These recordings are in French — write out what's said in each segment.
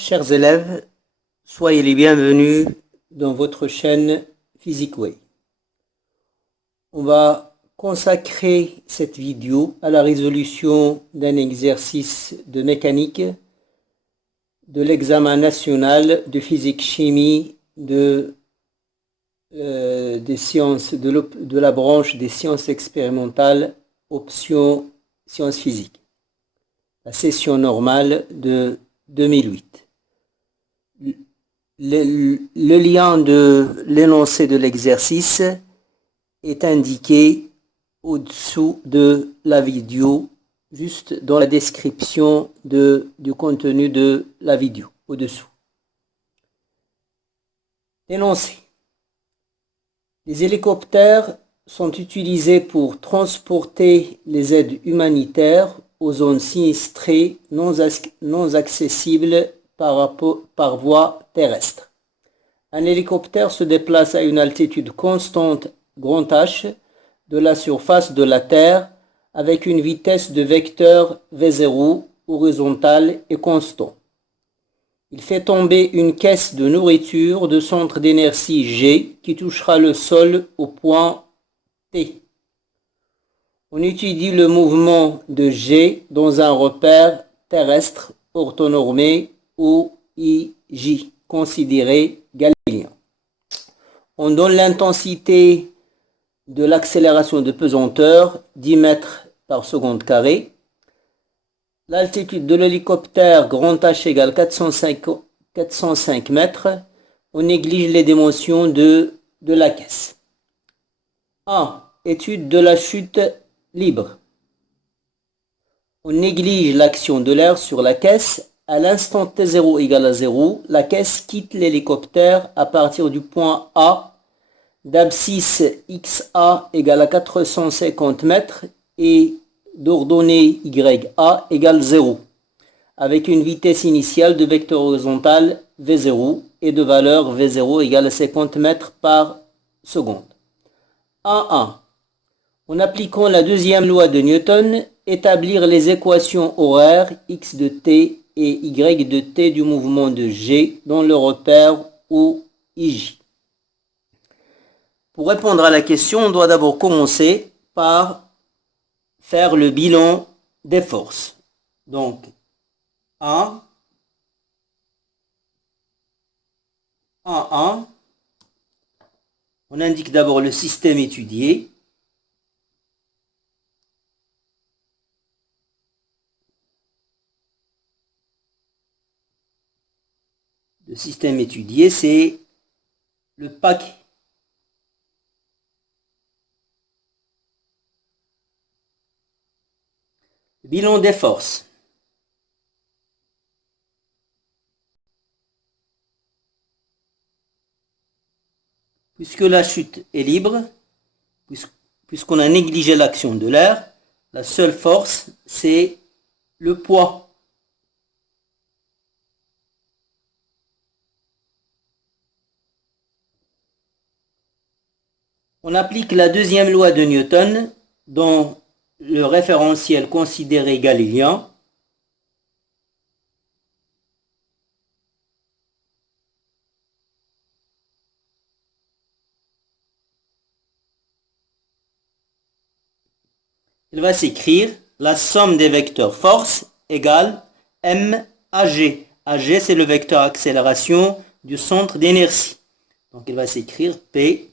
Chers élèves, soyez les bienvenus dans votre chaîne PhysicWay. On va consacrer cette vidéo à la résolution d'un exercice de mécanique de l'examen national de physique-chimie des sciences de la branche des sciences expérimentales, option sciences physiques, la session normale de 2008. Le lien de l'énoncé de l'exercice est indiqué au-dessous de la vidéo, juste dans la description du contenu de la vidéo, au-dessous. Énoncé. Les hélicoptères sont utilisés pour transporter les aides humanitaires aux zones sinistrées non accessibles par voie terrestre. Un hélicoptère se déplace à une altitude constante grand H de la surface de la Terre avec une vitesse de vecteur V0 horizontale et constant. Il fait tomber une caisse de nourriture de centre d'inertie G qui touchera le sol au point T. On étudie le mouvement de G dans un repère terrestre orthonormé OIJ, considéré galiléen. On donne l'intensité de l'accélération de pesanteur, 10 mètres par seconde carré. L'altitude de l'hélicoptère grand H égale 405 mètres. On néglige les dimensions de la caisse. 1. Étude de la chute libre. On néglige l'action de l'air sur la caisse. À l'instant T0 égale à 0, la caisse quitte l'hélicoptère à partir du point A d'abscisse XA égale à 450 mètres et d'ordonnée YA égale 0, avec une vitesse initiale de vecteur horizontal V0 et de valeur V0 égale à 50 mètres par seconde. 1.1. En appliquant la deuxième loi de Newton, établir les équations horaires x de t et y de t du mouvement de G dans le repère OIJ. Pour répondre à la question, on doit d'abord commencer par faire le bilan des forces. Donc, 1, 1, on indique d'abord le système étudié. Le système étudié, c'est le paquet. Bilan des forces. Puisque la chute est libre, puisqu'on a négligé l'action de l'air, la seule force, c'est le poids. On applique la deuxième loi de Newton dans le référentiel considéré galiléen. Il va s'écrire la somme des vecteurs force égale m AG. AG, c'est le vecteur accélération du centre d'inertie. Donc il va s'écrire P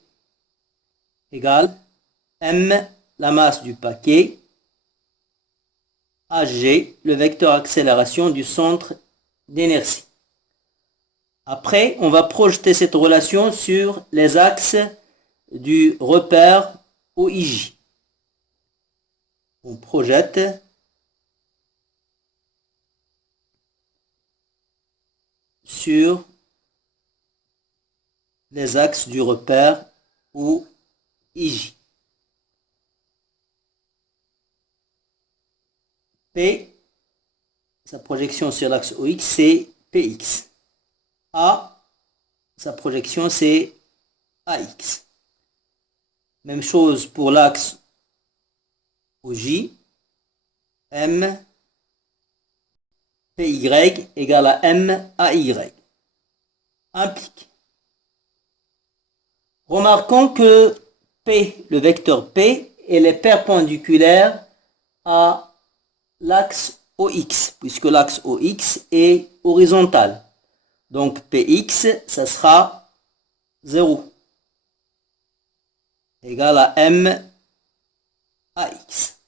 égale m, la masse du paquet, AG, le vecteur accélération du centre d'inertie. Après, on va projeter cette relation sur les axes du repère OIJ. On projette sur les axes du repère OIJ. P, sa projection sur l'axe OX, c'est PX. A, sa projection, c'est AX. Même chose pour l'axe OJ. M, PY égale à M AY. Implique. Remarquons que P, le vecteur P, elle est perpendiculaire à l'axe OX, puisque l'axe OX est horizontal. Donc Px, ça sera 0, égal à M AX.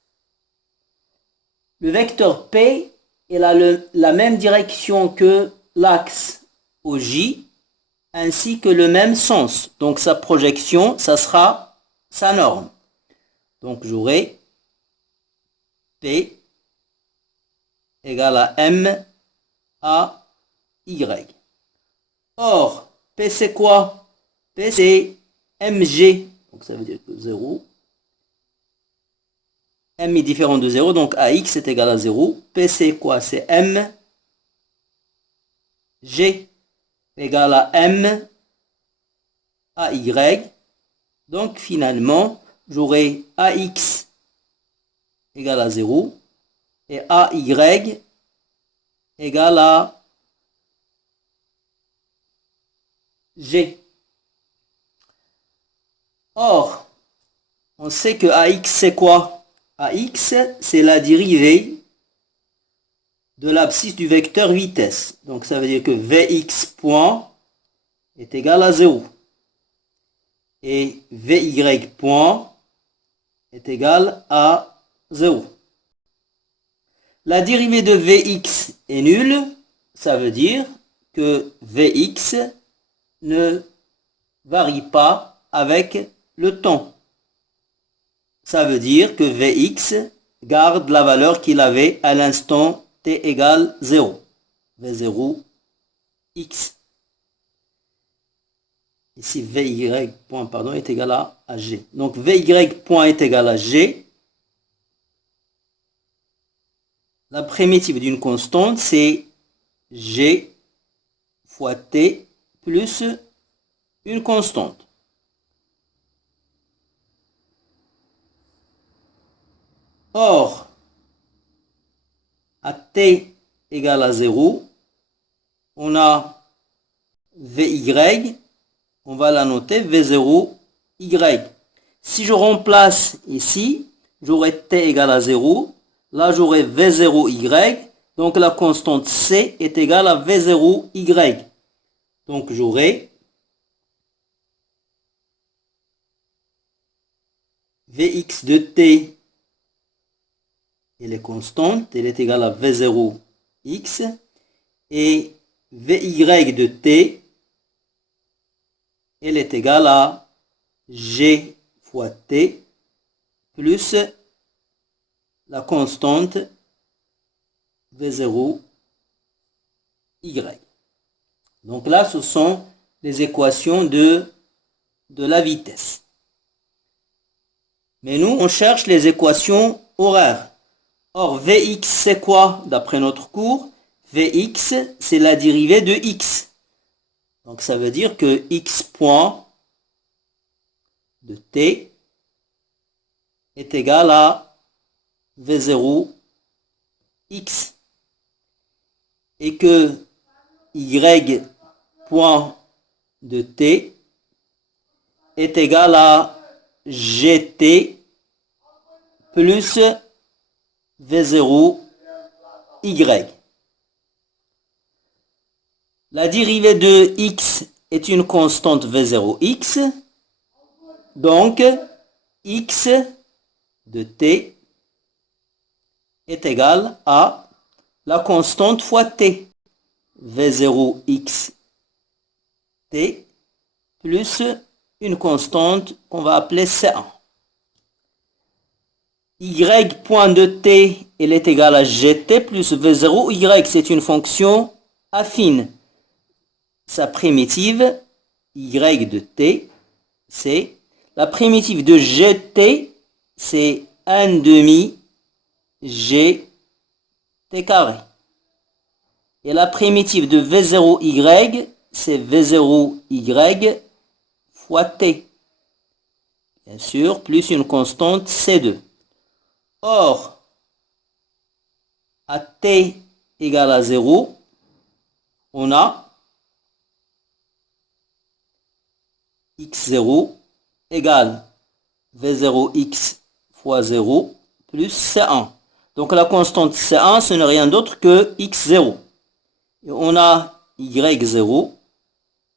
Le vecteur P, il a la même direction que l'axe OJ, ainsi que le même sens. Donc sa projection, ça sera sa norme. Donc j'aurai P égale à M à Y. Or, P c'est quoi? P c'est MG. Donc ça veut dire que 0. M est différent de 0, donc AX est égal à 0. P c'est quoi? C'est M. G égale à M à Y. Donc finalement, j'aurai AX égale à 0 et AY égale à G. Or, on sait que AX c'est quoi? AX c'est la dérivée de l'abscisse du vecteur vitesse. Donc ça veut dire que Vx point est égal à 0. Et Vy point est égal à 0. La dérivée de Vx est nulle. Ça veut dire que Vx ne varie pas avec le temps. Ça veut dire que Vx garde la valeur qu'il avait à l'instant t égale 0. V0 x. Ici, Vy point, pardon, est égal à G. Donc, Vy point est égal à G. La primitive d'une constante, c'est G fois T plus une constante. Or, à T égale à 0, on a Vy, on va la noter V0Y. Si je remplace ici, j'aurai T égale à 0. Là, j'aurai V0Y. Donc, la constante C est égale à V0Y. Donc, j'aurai Vx de T, elle est constante, elle est égale à V0x. Et Vy de T, elle est égale à G fois T plus la constante V0Y. Donc là, ce sont les équations de la vitesse. Mais nous, on cherche les équations horaires. Or, Vx, c'est quoi d'après notre cours? Vx, c'est la dérivée de x. Donc, ça veut dire que x point de t est égal à V0x. Et que y point de t est égal à gt plus V0y. La dérivée de x est une constante V0x. Donc, x de t est égal à la constante fois t. V0x t plus une constante qu'on va appeler C1. Y point de t, elle est égale à gt plus V0y. C'est une fonction affine. Sa primitive, y de t, c'est la primitive de gt, c'est 1 demi gt carré. Et la primitive de V0y, c'est V0y fois t. Bien sûr, plus une constante C2. Or, à t égale à 0, on a x0 égale v0x fois 0 plus C1. Donc la constante C1, ce n'est rien d'autre que x0. Et on a y0,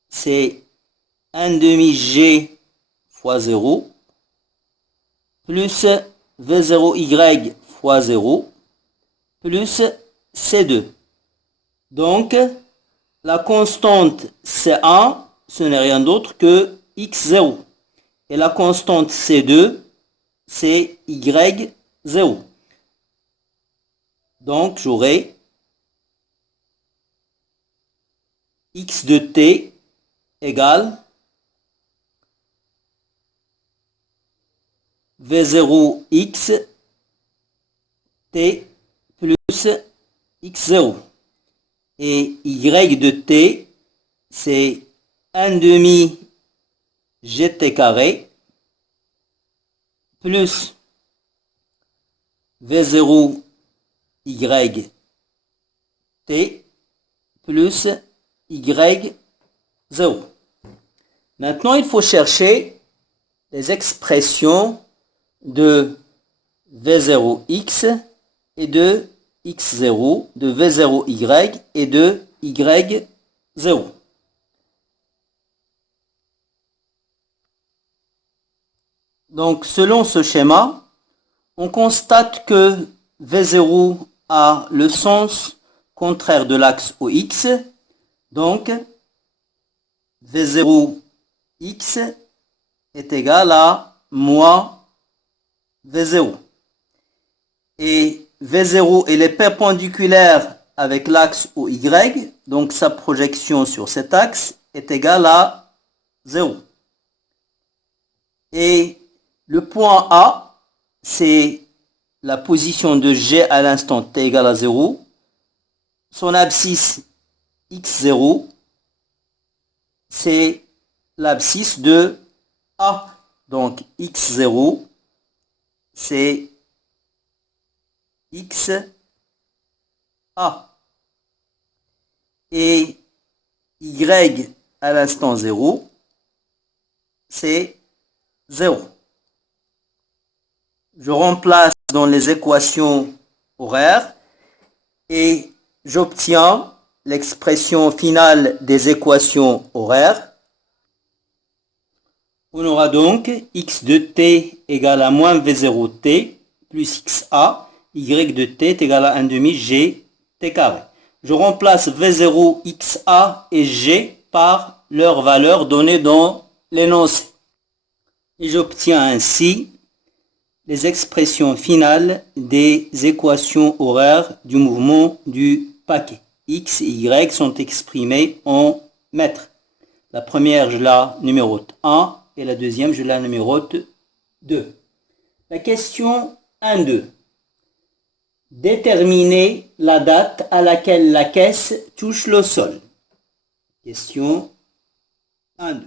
c'est 1 demi g fois 0 plus v0y fois 0 plus C2. Donc, la constante C1, ce n'est rien d'autre que x0. Et la constante C2, c'est y0. Donc, j'aurai x de t égale v0x t plus x0. Et y de t, c'est 1 demi gt carré plus v0 y t plus y0. Maintenant, il faut chercher les expressions de v0x et de x0, de v0y et de y0. Donc, selon ce schéma, on constate que v0 a le sens contraire de l'axe au x. Donc, v0x est égal à moins v0. Et v0 il est perpendiculaire avec l'axe au y, donc sa projection sur cet axe est égale à 0. Et le point A, c'est la position de G à l'instant t égale à 0. Son abscisse x0, c'est l'abscisse de A. Donc x0, c'est x A. Et y à l'instant 0, c'est 0. Je remplace dans les équations horaires et j'obtiens l'expression finale des équations horaires. On aura donc x de t égale à moins v0t plus xa, y de t est égal à 1 demi g t carré. Je remplace v0, xa et g par leurs valeurs données dans l'énoncé. Et j'obtiens ainsi les expressions finales des équations horaires du mouvement du paquet. X et Y sont exprimées en mètres. La première, je la numérote 1 et la deuxième, je la numérote 2. La question 1-2. Déterminer la date à laquelle la caisse touche le sol. Question 1-2.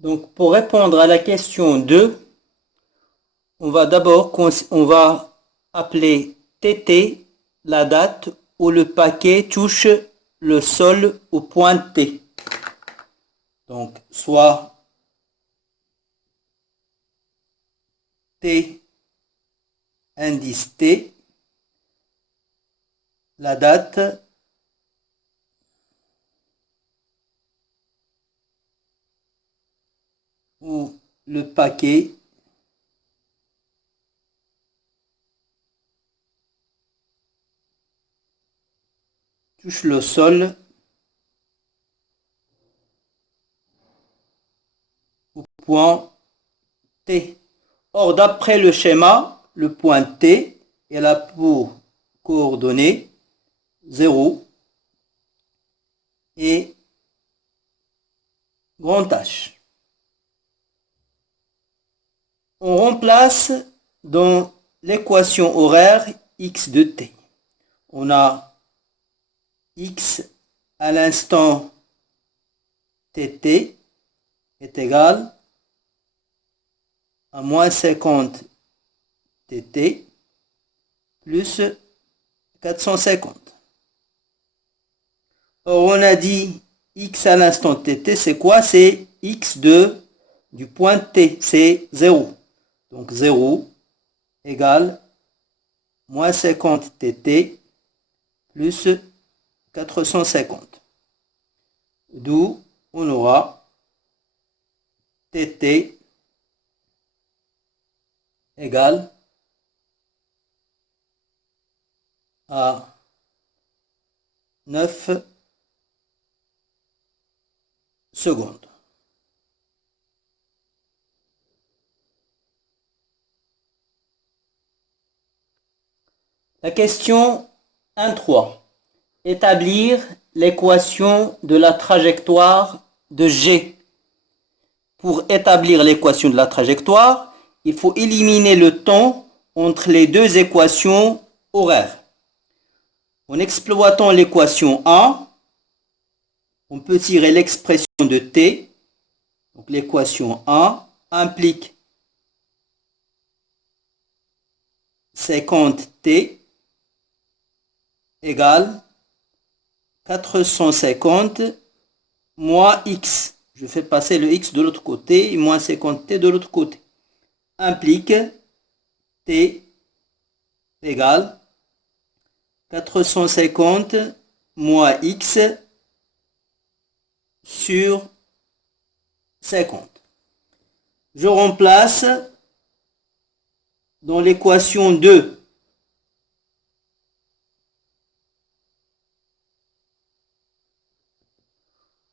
Donc, pour répondre à la question 2, on va d'abord appeler TT la date où le paquet touche le sol au point T. Donc, soit T indice T, la date où le paquet touche le sol au point T. Or, d'après le schéma, le point T est là pour coordonnées 0 et grand H. On remplace dans l'équation horaire x de t. On a x à l'instant tt est égal à moins 50 tt plus 450. Or, on a dit x à l'instant tt, c'est quoi? C'est x du point t, c'est 0. Donc 0 égale moins 50 tt plus 450. D'où on aura tt égale à 9 secondes. La question 1.3. Établir l'équation de la trajectoire de G. Pour établir l'équation de la trajectoire, il faut éliminer le temps entre les deux équations horaires. En exploitant l'équation A, on peut tirer l'expression de t. Donc l'équation A implique 50t égale 450 moins x. Je fais passer le x de l'autre côté et moins 50t de l'autre côté. Implique t égale 450 moins x sur 50. Je remplace dans l'équation 2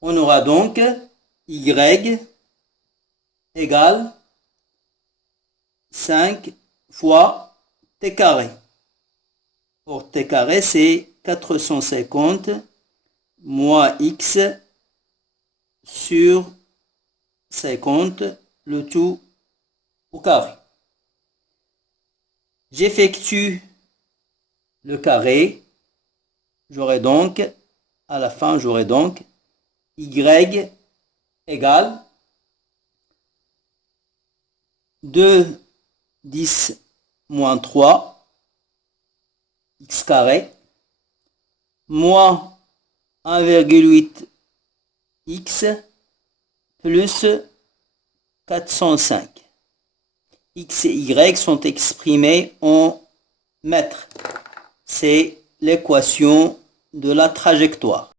on aura donc y égale 5 fois t carré. Or t carré c'est 450 moins x sur 50, le tout au carré. J'effectue le carré. J'aurai donc, à la fin, j'aurai donc y égale 2, 10 moins 3, x carré, moins 1,8 x plus 405. X et y sont exprimés en mètres. C'est l'équation de la trajectoire.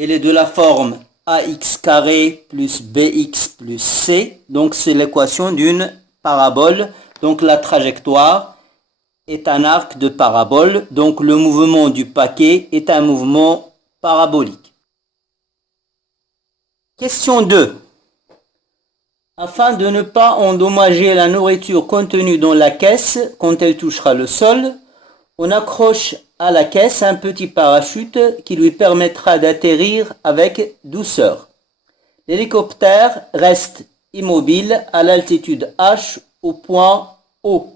Elle est de la forme ax carré plus bx plus c. Donc c'est l'équation d'une parabole. Donc la trajectoire est un arc de parabole. Donc le mouvement du paquet est un mouvement parabolique. Question 2. Afin de ne pas endommager la nourriture contenue dans la caisse quand elle touchera le sol, on accroche à la caisse un petit parachute qui lui permettra d'atterrir avec douceur. L'hélicoptère reste immobile à l'altitude H au point O.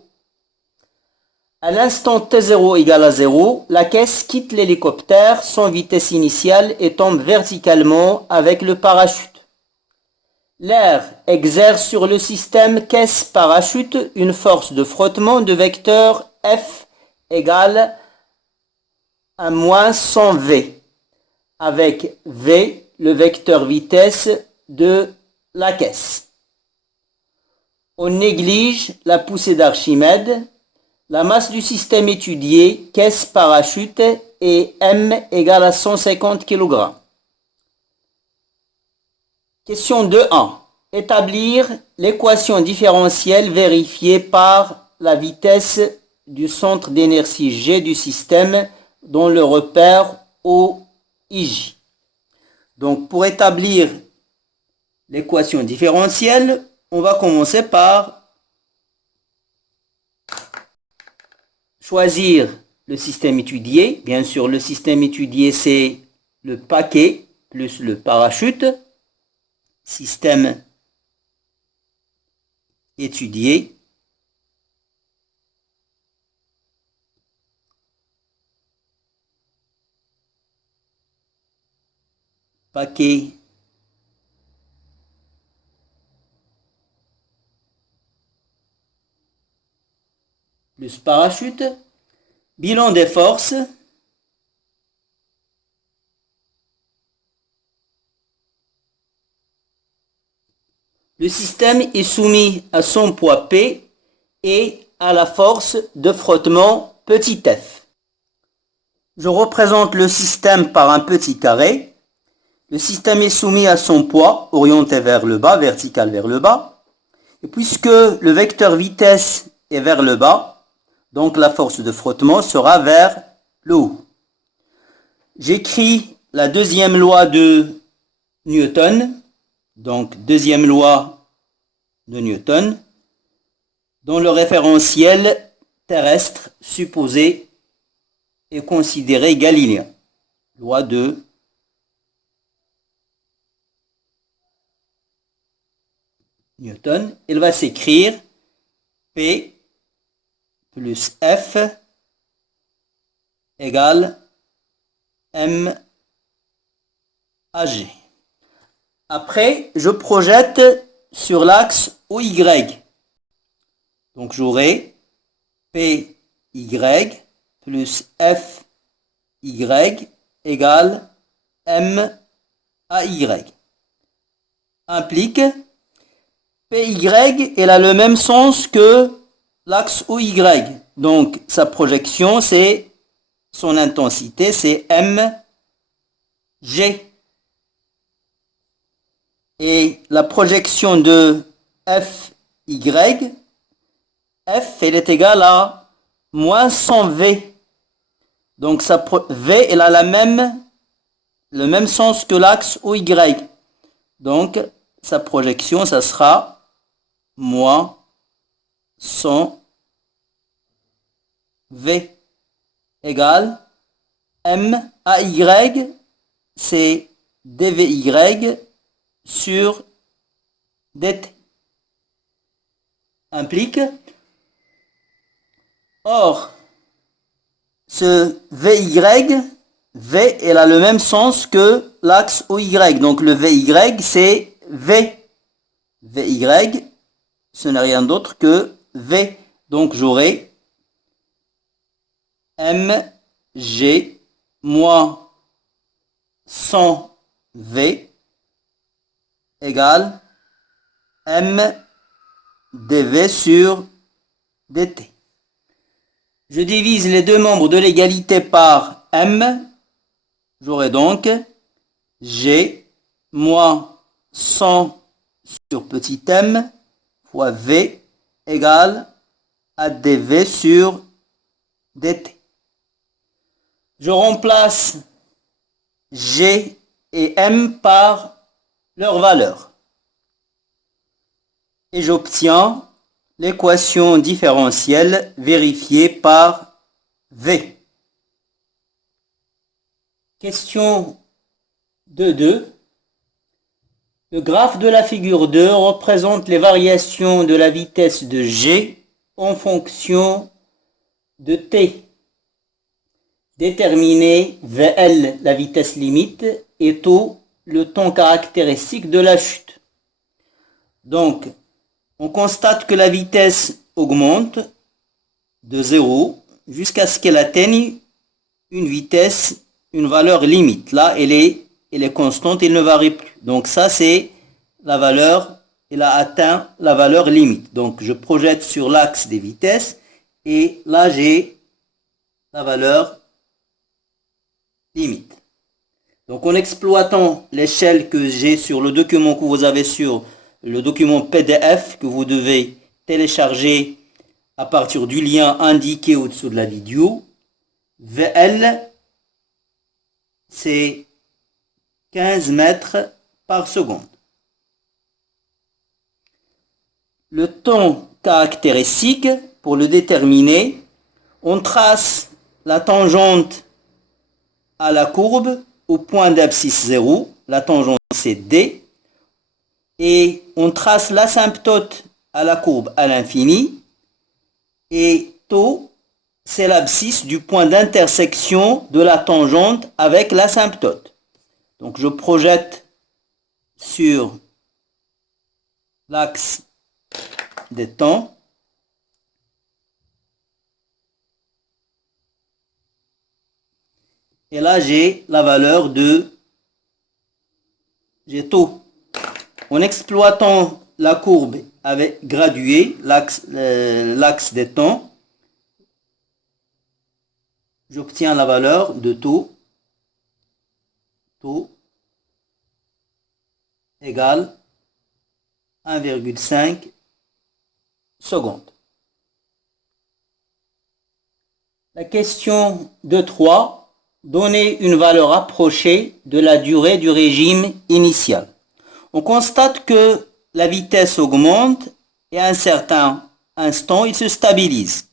À l'instant T0 égale à 0, la caisse quitte l'hélicoptère sans vitesse initiale et tombe verticalement avec le parachute. L'air exerce sur le système caisse-parachute une force de frottement de vecteur F égale à moins 100 V, avec V le vecteur vitesse de la caisse. On néglige la poussée d'Archimède. La masse du système étudié, caisse-parachute, est M égale à 150 kg. Question 2.1. Établir l'équation différentielle vérifiée par la vitesse du centre d'inertie G du système dans le repère OIJ. Donc pour établir l'équation différentielle, on va commencer par choisir le système étudié. Bien sûr, le système étudié, c'est le paquet plus le parachute. Système étudié. Paquet plus parachute. Bilan des forces. Le système est soumis à son poids P et à la force de frottement petit f. Je représente le système par un petit carré. Le système est soumis à son poids orienté vers le bas, vertical vers le bas. Et puisque le vecteur vitesse est vers le bas, donc la force de frottement sera vers le haut. J'écris la deuxième loi de Newton, donc deuxième loi de Newton, dont le référentiel terrestre supposé est considéré galiléen. Loi de Newton. Elle va s'écrire P plus F égale M à G. Après, je projette sur l'axe OY. Donc j'aurai PY plus FY égale MAY. Implique PY, elle a le même sens que l'axe OY. Donc sa projection, c'est son intensité, c'est MG. Et la projection de FY, F, elle est égale à moins 100V. Donc V, elle a le même sens que l'axe OY. Donc, sa projection, ça sera moins 100V égale M à Y, c'est dVY sur dt. Implique. Or, ce VY, V, elle a le même sens que l'axe OY. Donc le VY, c'est V. VY, ce n'est rien d'autre que V. Donc j'aurai MG moins 100V égale MdV sur dt. Je divise les deux membres de l'égalité par M. J'aurai donc G moins 100 sur petit m fois V égale AdV sur dt. Je remplace G et M par leur valeur. Et j'obtiens l'équation différentielle vérifiée par V. Question 2.2. Le graphe de la figure 2 représente les variations de la vitesse de G en fonction de T. Déterminez VL, la vitesse limite, et tau, le temps caractéristique de la chute. Donc, on constate que la vitesse augmente de 0 jusqu'à ce qu'elle atteigne une valeur limite. Là, elle est constante, elle ne varie plus. Donc ça, c'est la valeur, elle a atteint la valeur limite. Donc je projette sur l'axe des vitesses et là, j'ai la valeur limite. Donc en exploitant l'échelle que j'ai sur le document que vous avez sur le document PDF que vous devez télécharger à partir du lien indiqué au-dessous de la vidéo, VL, c'est 15 mètres par seconde. Le temps caractéristique, pour le déterminer, on trace la tangente à la courbe au point d'abscisse 0, la tangente c'est D, et on trace l'asymptote à la courbe à l'infini, et tau, c'est l'abscisse du point d'intersection de la tangente avec l'asymptote. Donc je projette sur l'axe des temps Et là, j'ai la valeur de j'ai taux. En exploitant la courbe avec graduée, l'axe des temps, j'obtiens la valeur de taux égale 1,5 secondes. La question 2.3. Donner une valeur approchée de la durée du régime initial. On constate que la vitesse augmente et à un certain instant, il se stabilise.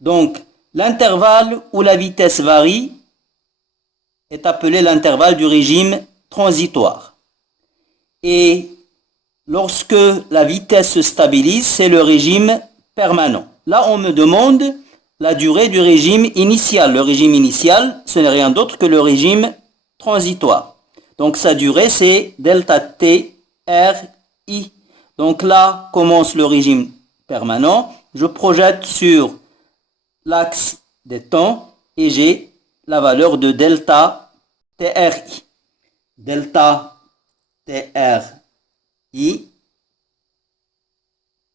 Donc, l'intervalle où la vitesse varie est appelé l'intervalle du régime transitoire. Et lorsque la vitesse se stabilise, c'est le régime permanent. Là, on me demande la durée du régime initial. Le régime initial, ce n'est rien d'autre que le régime transitoire. Donc, sa durée, c'est delta T R I. Donc là, commence le régime permanent. Je projette sur l'axe des temps et j'ai la valeur de delta TRI. Delta TRI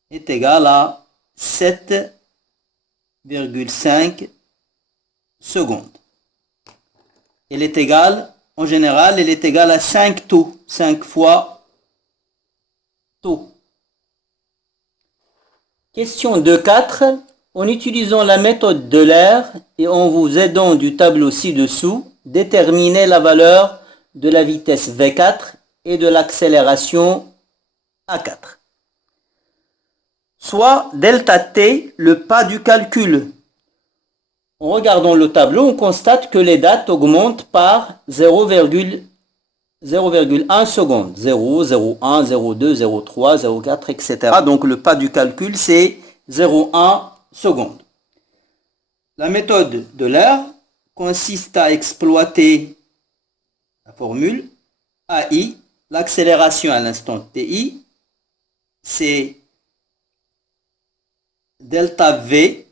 est égal à 7,5 secondes. Elle est égale, en général, elle est égale à 5 taux, 5 fois taux. Question 2.4. En utilisant la méthode de l'air et en vous aidant du tableau ci-dessous, déterminez la valeur de la vitesse V4 et de l'accélération A4. Soit delta T, le pas du calcul. En regardant le tableau, on constate que les dates augmentent par 0,1 seconde. 0, 0,1, 0,2, 0,3, 0,4, etc. Donc le pas du calcul, c'est 0,1 seconde. La méthode de l'air consiste à exploiter la formule AI, l'accélération à l'instant TI, c'est delta V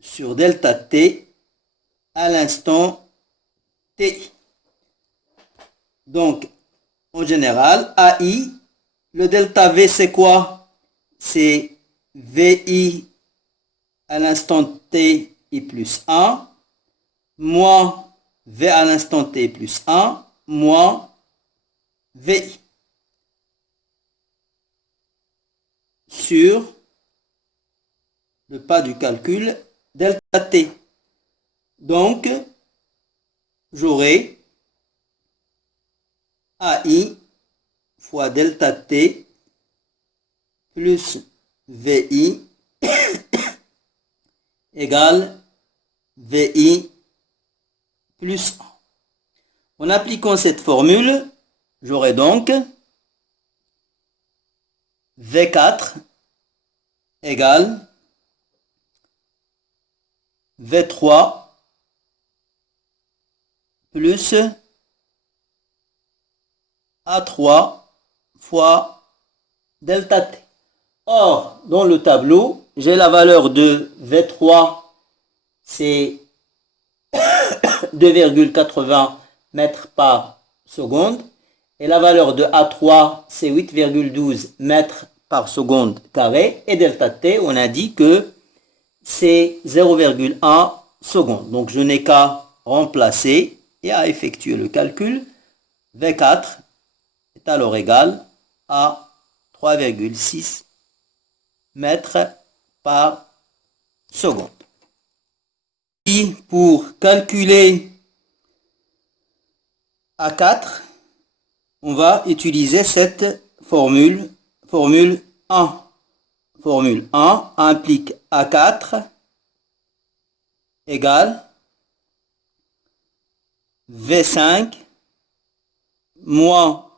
sur delta T à l'instant TI. Donc, en général, AI, le delta V c'est quoi? C'est VI à l'instant T i plus 1, moins V à l'instant T plus 1, moins VI. Sur le pas du calcul delta T. Donc, j'aurai AI fois delta T plus VI égale VI plus 1. En appliquant cette formule, j'aurai donc V4 égale V3 plus A3 fois delta T. Or, dans le tableau, j'ai la valeur de V3, c'est 2,80 mètres par seconde. Et la valeur de A3, c'est 8,12 mètres par seconde carré. Et delta T, on a dit que c'est 0,1 seconde. Donc, je n'ai qu'à remplacer et à effectuer le calcul. V4 est alors égal à 3,6 mètres par seconde. Et pour calculer A4, on va utiliser cette formule 1. Formule 1 implique A4 égale V5 moins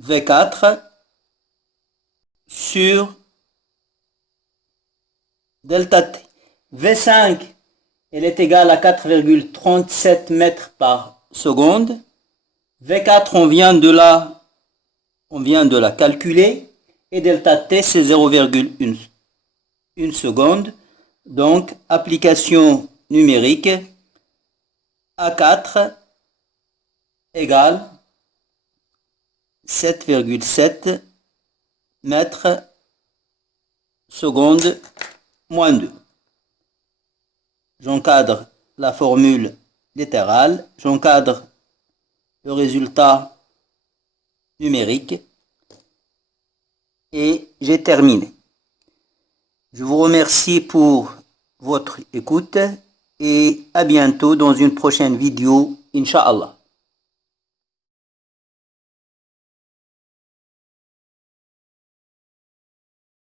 V4 sur delta T. V5, elle est égale à 4,37 mètres par seconde. V4, on vient de la calculer. Et delta T, c'est 0,1 seconde. Donc, application numérique, A4 égale 7,7 mètres secondes moins 2. J'encadre la formule littérale, j'encadre le résultat numérique et j'ai terminé. Je vous remercie pour votre écoute et à bientôt dans une prochaine vidéo, Inch'Allah.